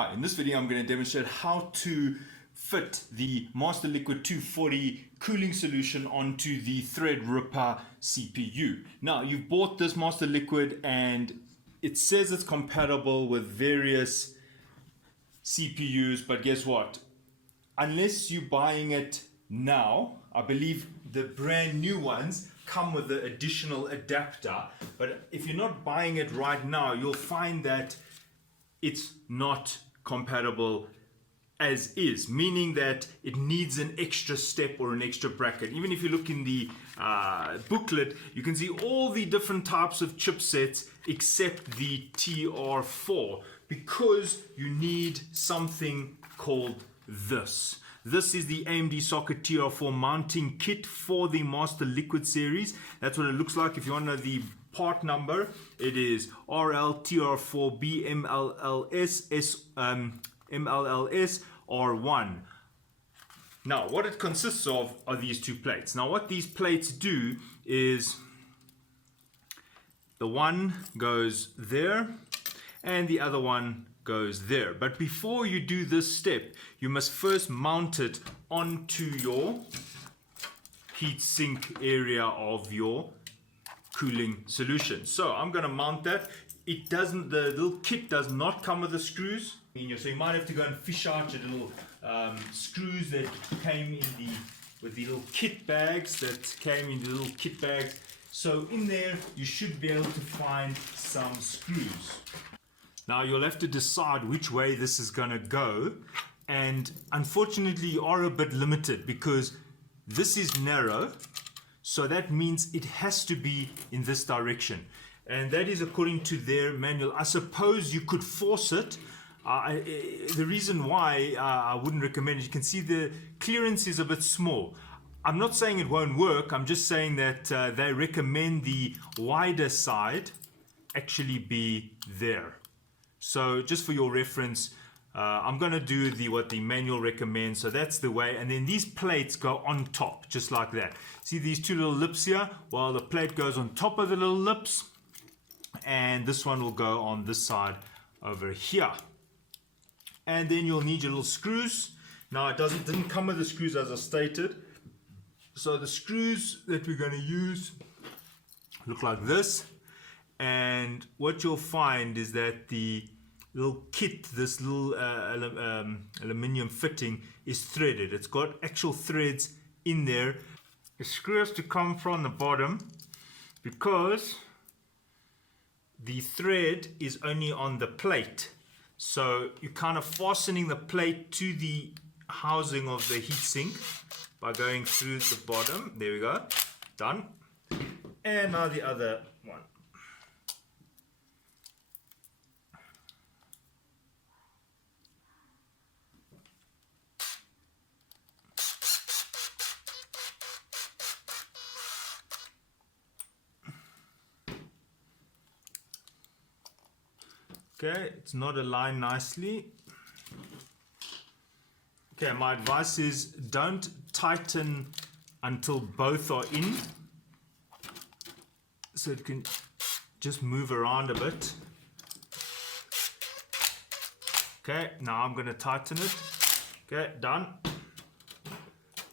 Hi, in this video I'm going to demonstrate how to fit the masterliquid 240 cooling solution onto the Threadripper CPU. Now you've bought this masterliquid and it says it's compatible with various CPUs, but guess what? Unless you're buying it now, I believe the brand new ones come with the additional adapter, but if you're not buying it right now, you'll find that it's not compatible as is, meaning that it needs an extra step or an extra bracket. Even if you look in the booklet, you can see all the different types of chipsets except the TR4, because you need something called this. This is the AMD Socket TR4 mounting kit for the masterliquid series. That's what it looks like. If you want to know the part number, it is RL-TR4-B-MLLS R1. Now, what it consists of are these two plates. Now, what these plates do is the one goes there and the other one goes there. But before you do this step, you must first mount it onto your heatsink area of your cooling solution. So I'm going to mount that. It doesn't, the little kit does not come with the screws, so you might have to go and fish out your little screws that came in with the little kit bags So in there you should be able to find some screws. Now you'll have to decide which way this is going to go, and unfortunately you are a bit limited because this is narrow. So that means it has to be in this direction. And that is according to their manual. I suppose you could force it. The reason why I wouldn't recommend it, you can see the clearance is a bit small. I'm not saying it won't work. I'm just saying that they recommend the wider side actually be there. So just for your reference, I'm going to do what the manual recommends. So that's the way. And then these plates go on top, just like that. See these two little lips here? Well, the plate goes on top of the little lips. And this one will go on this side over here. And then you'll need your little screws. Now, it didn't come with the screws as I stated. So the screws that we're going to use look like this. And what you'll find is that the little kit, this little aluminium fitting is threaded. It's got actual threads in there. The screw has to come from the bottom because the thread is only on the plate. So you're kind of fastening the plate to the housing of the heatsink by going through the bottom. There we go. Done. And now the other one. Okay, it's not aligned nicely. Okay, my advice is don't tighten until both are in. So it can just move around a bit. Okay, now I'm going to tighten it. Okay, done.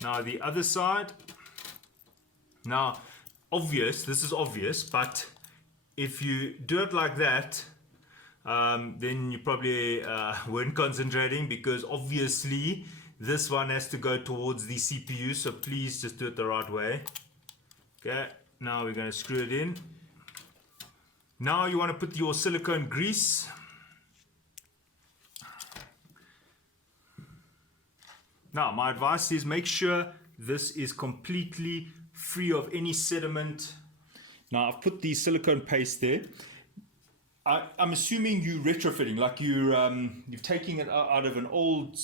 Now the other side. Now, this is obvious, but if you do it like that, then you probably weren't concentrating, because obviously this one has to go towards the CPU, so please just do it the right way. Okay, now we're going to screw it in. Now you want to put your silicone grease. Now my advice is make sure this is completely free of any sediment. Now I've put the silicone paste there. I'm assuming you retrofitting, like you're taking it out of an old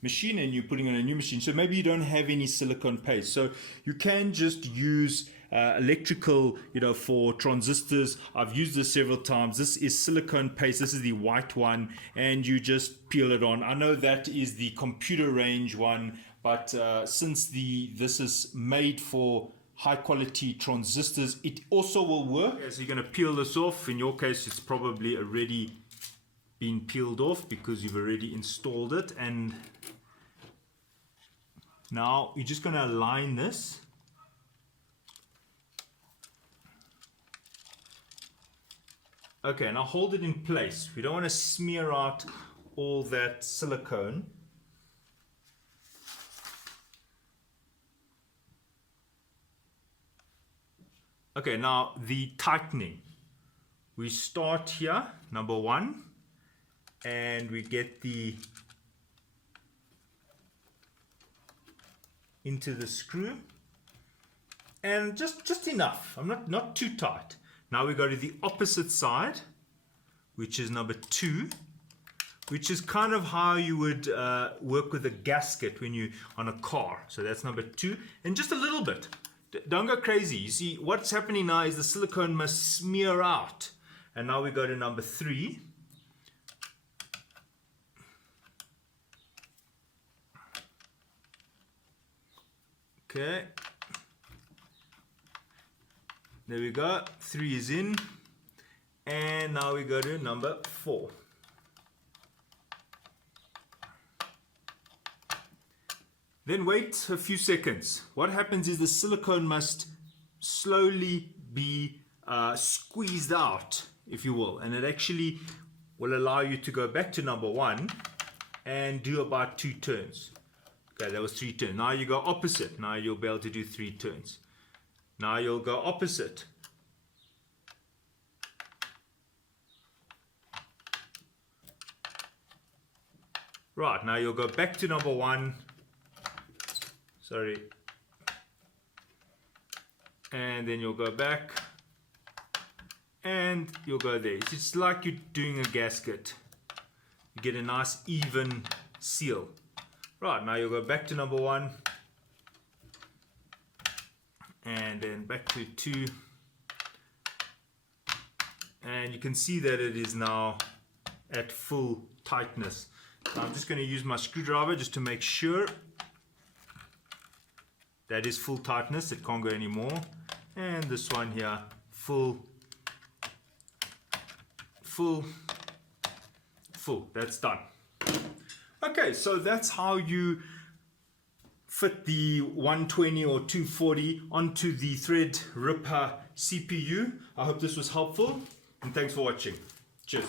machine and you're putting it in a new machine. So maybe you don't have any silicone paste. So you can just use electrical, for transistors. I've used this several times. This is silicone paste. This is the white one, and you just peel it on. I know that is the computer range one, but since this is made for high quality transistors, it also will work. So you're going to peel this off. In your case, it's probably already been peeled off because you've already installed it. And now you're just going to align this. Okay, now hold it in place. We don't want to smear out all that silicone. Okay, now the tightening. We start here, number 1, and we get the into the screw, and just enough. I'm not too tight. Now we go to the opposite side, which is number 2, which is kind of how you would work with a gasket when you on a car. So that's number 2, and just a little bit. Don't go crazy. You see, what's happening now is the silicone must smear out. And now we go to number 3. Okay. There we go. 3 is in. And now we go to number 4. Then wait a few seconds. What happens is the silicone must slowly be squeezed out, if you will, and it actually will allow you to go back to number 1 and do about 2 turns. Okay, that was 3 turns. Now you go opposite. Now you'll be able to do 3 turns. Now you'll go opposite. Right, now you'll go back to number 1. Sorry. And then you'll go back. And you'll go there. It's like you're doing a gasket. You get a nice even seal. Right, now you'll go back to number 1. And then back to 2. And you can see that it is now at full tightness. So I'm just going to use my screwdriver just to make sure that is full tightness. It can't go anymore. And this one here, full. That's done. Okay, so that's how you fit the 120 or 240 onto the Threadripper CPU. I hope this was helpful, and thanks for watching. Cheers.